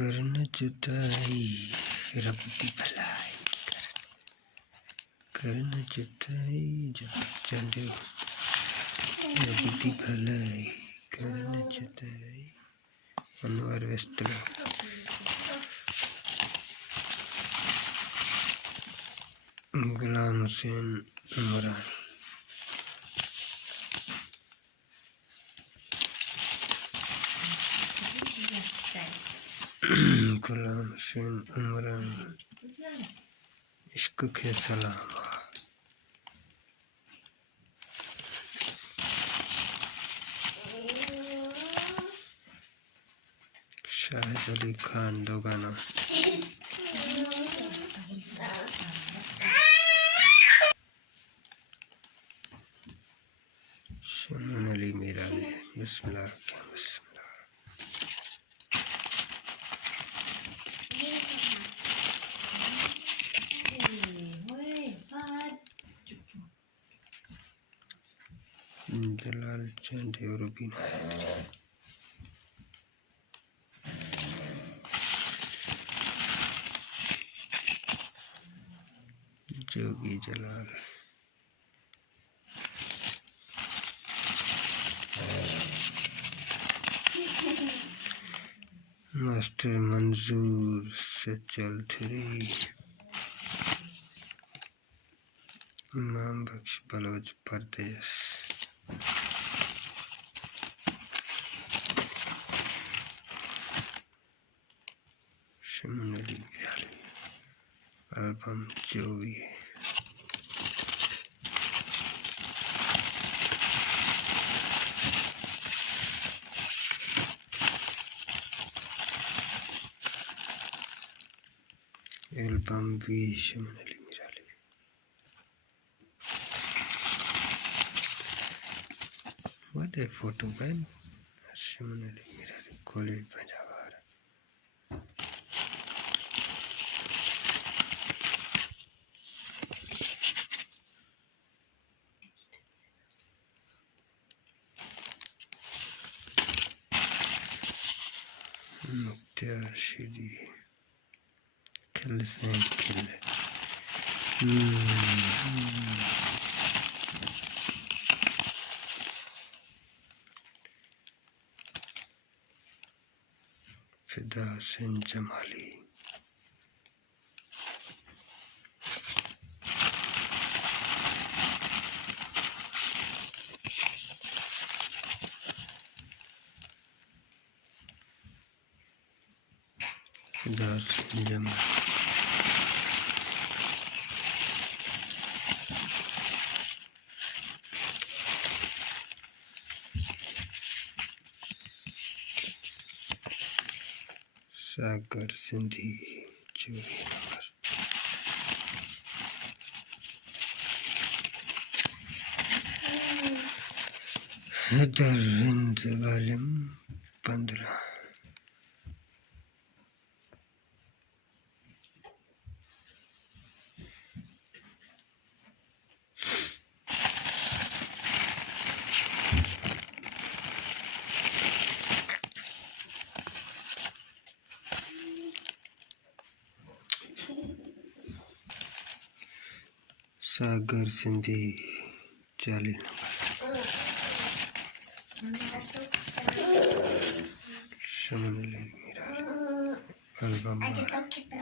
करन जुदाई रब दी भलाई करन जुदाई चंडे रब दी भलाई करन जुदाई अनवर वेस्टला गुलाम हुसैन उमरान गुलाम हुसैन उमरान इश्क के सलाम शाहिद अली खान दोगाना शमन अली मीरानी बिस्मिल्लाह जलाल चंद और बीना जोगी जलाल मास्टर मंजूर सचल थ्री इमाम बख्श बलोच परदेस शमन अली मीरानी एल्बम जोई एल्बम भी शमन Ali Mirani What a photo man शमन अली मीरानी कॉलेज पंजाब मुख्तार शीदी किल से किल फिदा हुसैन जमाली फिदा हुसैन जमाली सागर सिंधी चोरी हैदर रिंद वालिम 15 सागर सिंधी 40 शमन अली मीरानी एल्बम